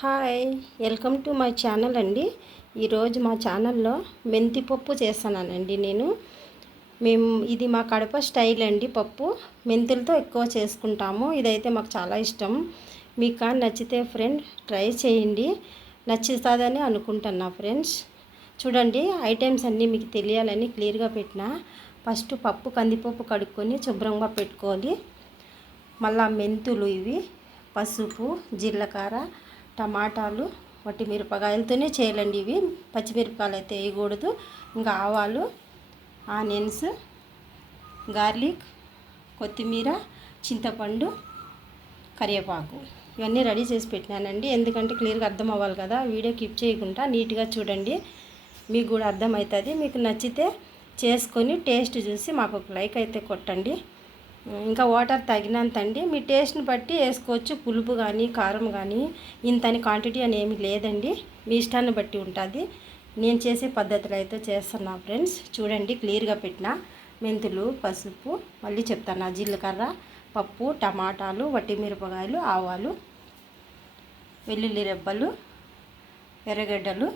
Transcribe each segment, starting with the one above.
Hi, welcome to my channel అండి. ఈరోజు మా ఛానల్లో మెంతి పప్పు చేస్తున్నానండి. ఇది మా కడప స్టైల్ అండి. పప్పు మెంతులతో ఎక్కువ చేసుకుంటాము. ఇదైతే మాకు చాలా ఇష్టం. మీకు కానీ నచ్చితే ఫ్రెండ్ ట్రై చేయండి, నచ్చుతుందని అనుకుంటున్నా ఫ్రెండ్స్. చూడండి, ఐటమ్స్ అన్నీ మీకు తెలియాలని క్లియర్గా పెట్టిన. ఫస్ట్ పప్పు కందిపప్పు కడుక్కొని శుభ్రంగా పెట్టుకోవాలి. మళ్ళా మెంతులు, ఇవి పసుపు, జీలకర్ర, టమాటాలు, వట్టి మిరపకాయలతోనే చేయాలండి. ఇవి పచ్చిమిరపకాయలు అయితే వేయకూడదు. ఇంకా ఆవాలు, ఆనియన్స్, గార్లిక్, కొత్తిమీర, చింతపండు, కరివేపాకు ఇవన్నీ రెడీ చేసి పెట్టినానండి. ఎందుకంటే క్లియర్గా అర్థం అవ్వాలి కదా. వీడియో కీప్ చేయకుండా నీట్గా చూడండి, మీకు కూడా అర్థమవుతుంది. మీకు నచ్చితే చేసుకొని టేస్ట్ చూసి మాకు ఒక లైక్ అయితే కొట్టండి. ఇంకా వాటర్ తగినంత అండి, మీ టేస్ట్ని బట్టి వేసుకోవచ్చు. పులుపు కానీ కారం కానీ ఇంతని క్వాంటిటీ అని ఏమి లేదండి, మీ ఇష్టాన్ని బట్టి ఉంటుంది. నేను చేసే పద్ధతిలో అయితే చేస్తున్నా ఫ్రెండ్స్. చూడండి, క్లియర్గా పెట్టిన మెంతులు, పసుపు, మళ్ళీ చెప్తాను, జీలకర్ర, పప్పు, టమాటాలు, వట్టి మిరపకాయలు, ఆవాలు, వెల్లుల్లి రెబ్బలు, ఎర్రగడ్డలు,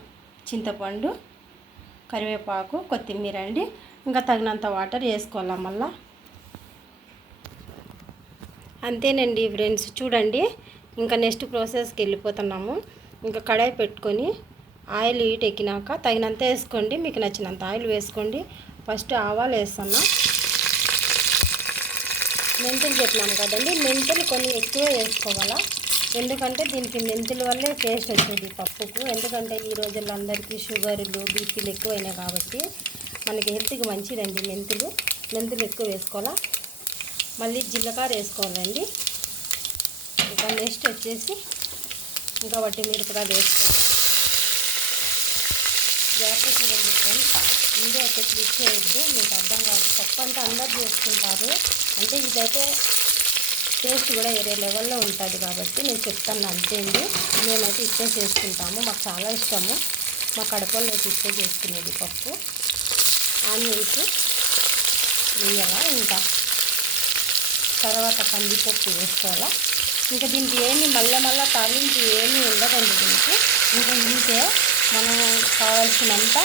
చింతపండు, కరివేపాకు, కొత్తిమీర అండి. ఇంకా తగినంత వాటర్ వేసుకోవాలి. మళ్ళీ అంతేనండి ఫ్రెండ్స్. చూడండి, ఇంకా నెక్స్ట్ ప్రాసెస్కి వెళ్ళిపోతున్నాము. ఇంకా కడాయి పెట్టుకొని ఆయిల్ హీట్ ఎక్కినాక తగినంత వేసుకోండి, మీకు నచ్చినంత ఆయిల్ వేసుకోండి. ఫస్ట్ ఆవాలు వేస్తున్నా. మెంతులు చెప్పినాను కదండి, మెంతులు కొన్ని ఎక్కువ వేసుకోవాలా. ఎందుకంటే దీనికి మెంతుల వల్లే టేస్ట్ వచ్చేది పప్పుకు. ఎందుకంటే ఈ రోజుల్లో అందరికీ షుగర్లు, బీపీలు ఎక్కువైనాయి కాబట్టి మనకి హెల్త్కి మంచిదండి మెంతులు ఎక్కువ వేసుకోవాలా. మళ్ళీ జీలకర్ర వేసుకోవాలండి. ఇంకా నెక్స్ట్ వచ్చేసి ఇంకా వట్టి మిరపకాయలు వేసుకోవాలి. జాగ్రత్త చూడండి ఫ్రెండ్స్, వీడియో అయితే క్లిక్ చేయొద్దు, మీకు అర్థం కాదు. పప్పు అంటే అందరు చేసుకుంటారు, అంటే ఇదైతే టేస్ట్ కూడా వేరే లెవెల్లో ఉంటుంది కాబట్టి నేను చెప్తాను అంతే అండి. మేమైతే ఇట్టే చేసుకుంటాము, మాకు చాలా ఇష్టము. మా కడపల్లో ఇట్టే చేసుకునేది పప్పు. ఆనియన్స్ వేయాలా, ఇంకా తర్వాత కందిపప్పు వేసుకోవాలా. ఇంకా దీనికి ఏమి మళ్ళా తాలింపు ఏమీ ఉండదండి దీనికి. ఇంకా ఇంతే మనం కావాల్సినంత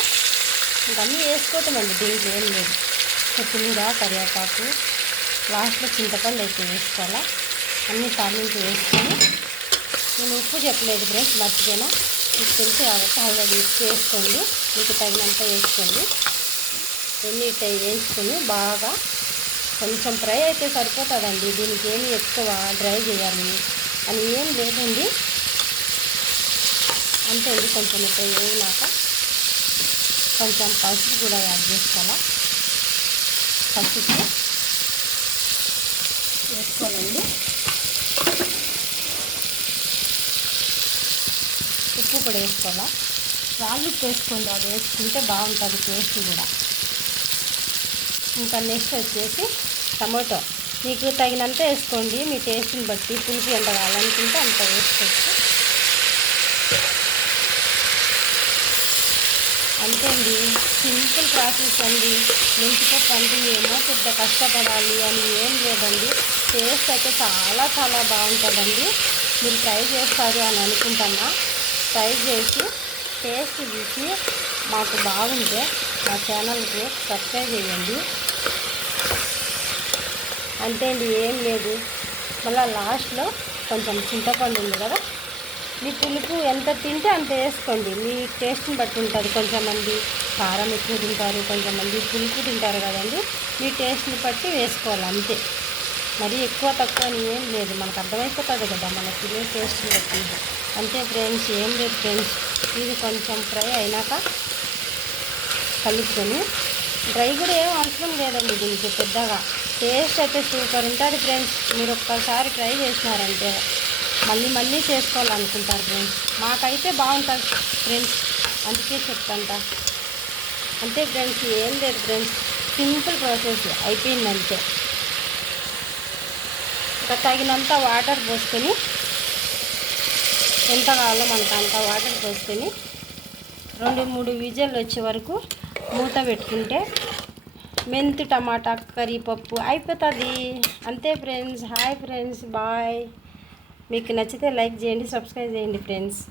ఇంకన్నీ వేసుకోవటమండి. దీంట్లో ఏం లేదు. కొత్తిమీర, కరివేపాకు, లాస్ట్లో చింతపండు అయితే వేసుకోవాలా. అన్నీ తాలింపు వేసుకొని, నేను ఉప్పు చెప్పలేదు ఫ్రెండ్స్, మర్చిపోయినా. మీకు తెలిసి కాబట్టి ఆల్రెడీ ఉప్పు వేసుకోండి, మీకు తగినంత వేసుకోండి. ఎన్ని వేసుకొని బాగా కొంచెం ఫ్రై అయితే సరిపోతుందండి. దీనికి ఏమి ఎక్కువ డ్రై చేయాలి అని ఏం లేదండి, అంతే అండి. కొంచెం ఇట్లా వేయినాక కొంచెం పసుపు కూడా యాడ్ చేసుకోవాలా. పసుపు వేసుకోవాలండి. ఉప్పు కూడా వేసుకోవాలా. రాళ్ళు వేసుకోండి, అది వేసుకుంటే బాగుంటుంది టేస్ట్ కూడా. ఇంకా నెక్స్ట్ వచ్చేసి టమాటో మీకు తగినంత వేసుకోండి, మీ టేస్ట్ని బట్టి. పులుపు ఎంత కావాలనుకుంటే అంత వేసుకోవచ్చు. అంతే అండి, సింపుల్ ప్రాసెస్ అండి. మెంతిపప్పు అంటే ఏమో పెద్ద కష్టపడాలి అని ఏం లేదండి. టేస్ట్ అయితే చాలా చాలా బాగుంటుందండి. మీరు ట్రై చేస్తారు అని అనుకుంటున్నా. ట్రై చేసి టేస్ట్ చూసి మాకు బాగుంటే మా ఛానల్కి సబ్స్క్రైబ్ చేయండి. అంతే అండి, ఏం లేదు. మళ్ళీ లాస్ట్లో కొంచెం చింతపండు ఉంది కదా, మీ పులుపు ఎంత తింటే అంత వేసుకోండి, మీ టేస్ట్ని బట్టి ఉంటుంది. కొంతమంది కారం ఎక్కువ తింటారు, కొంతమంది పులుపు తింటారు కదండి. మీ టేస్ట్ని బట్టి వేసుకోవాలి అంతే. మరీ ఎక్కువ తక్కువ అని ఏం లేదు, మనకు అర్థమైపోతుంది కదా మన తినే టేస్ట్ని బట్టి. అంతే ఫ్రెండ్స్, ఏం లేదు ఫ్రెండ్స్. ఇది కొంచెం ఫ్రై అయినాక కలుపుకొని, డ్రై కూడా ఏం అవసరం లేదండి దీనికి పెద్దగా. టేస్ట్ అయితే సూపర్ ఉంటుంది ఫ్రెండ్స్. మీరు ఒక్కసారి ట్రై చేసినారంటే మళ్ళీ చేసుకోవాలనుకుంటారు ఫ్రెండ్స్. మాకైతే బాగుంటుంది ఫ్రెండ్స్, అందుకే చెప్తాంట. అంతే ఫ్రెండ్స్, ఏం లేదు ఫ్రెండ్స్, సింపుల్ ప్రాసెస్ అయిపోయిందంతే. ఇంకా తగినంత వాటర్ పోసుకొని, ఎంత కావాలో మనకు అంత వాటర్ పోసుకొని 2-3 విజిల్లు వచ్చే వరకు మూత పెట్టుకుంటే మెంతి టమాటా కర్రీ పప్పు అయిపోతుంది. అంతే ఫ్రెండ్స్. Hi friends, bye. మీకు నచ్చితే లైక్ చేయండి, సబ్స్క్రైబ్ చేయండి ఫ్రెండ్స్.